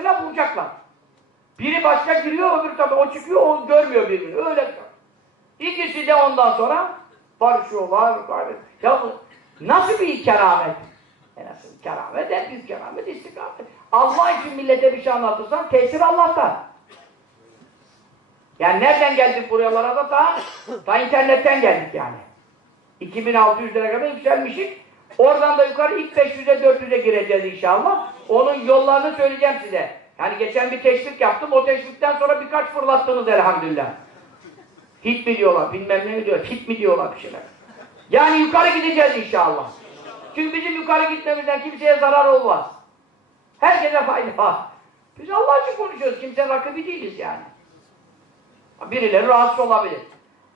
mesela vuracaklar. Biri başka giriyor, öbürü tabii o çıkıyor, o görmüyor birbirini. Öyle. İkisi de ondan sonra barışıyorlar. gayret. Ya nasıl bir keramet? E nasıl keramet? En büyük keramet istikamet. Allah için millete bir şey anlatırsan tesir Allah'tan. Yani nereden geldik buralara da ta, ta internetten geldik yani. 2600 lira kadar yükselmişik. Oradan da yukarı ilk 500'e 400'e gireceğiz inşallah. Onun yollarını söyleyeceğim size. Yani geçen bir teşvik yaptım. O teşvikten sonra birkaç fırlattınız elhamdülillah. Hit mi diyorlar, bilmem ne diyor, hit mi diyorlar bir şeyler. Yani yukarı gideceğiz inşallah. Çünkü bizim yukarı gitmemizden kimseye zarar olmaz. Herkese fayda var. Biz Allah için konuşuyoruz. Kimse rakibi değiliz yani. Birileri rahatsız olabilir.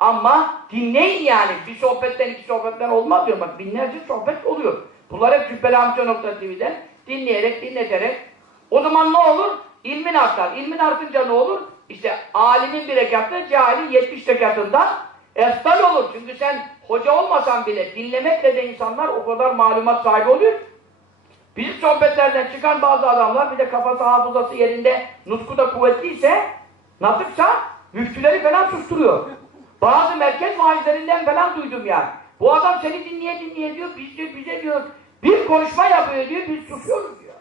Ama dinleyin yani. Bir sohbetten iki sohbetten olmaz diyor. Bak binlerce sohbet oluyor. Bunlar hep Cübbeli Amca nokta TV'den dinleyerek, dinleterek. O zaman ne olur? İlmin artar. İlmin artınca ne olur? İşte alimin bir rekatı, cahilin 70 rekatından eftal olur. Çünkü sen hoca olmasan bile dinlemekle de insanlar o kadar malumat sahibi oluyor. Bizim sohbetlerden çıkan bazı adamlar bir de kafası hafızası yerinde nutku da kuvvetliyse natıksa müftüleri falan susturuyor. Bazı merkez vaizlerinden falan duydum yani. Bu adam seni dinleye dinleye diyor, biz diyor, bize diyor, bir konuşma yapıyor diyor, biz susuyoruz diyor.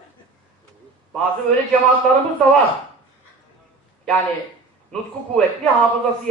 Bazı öyle cemaatlarımız da var. Yani nutku kuvvetli, hafızası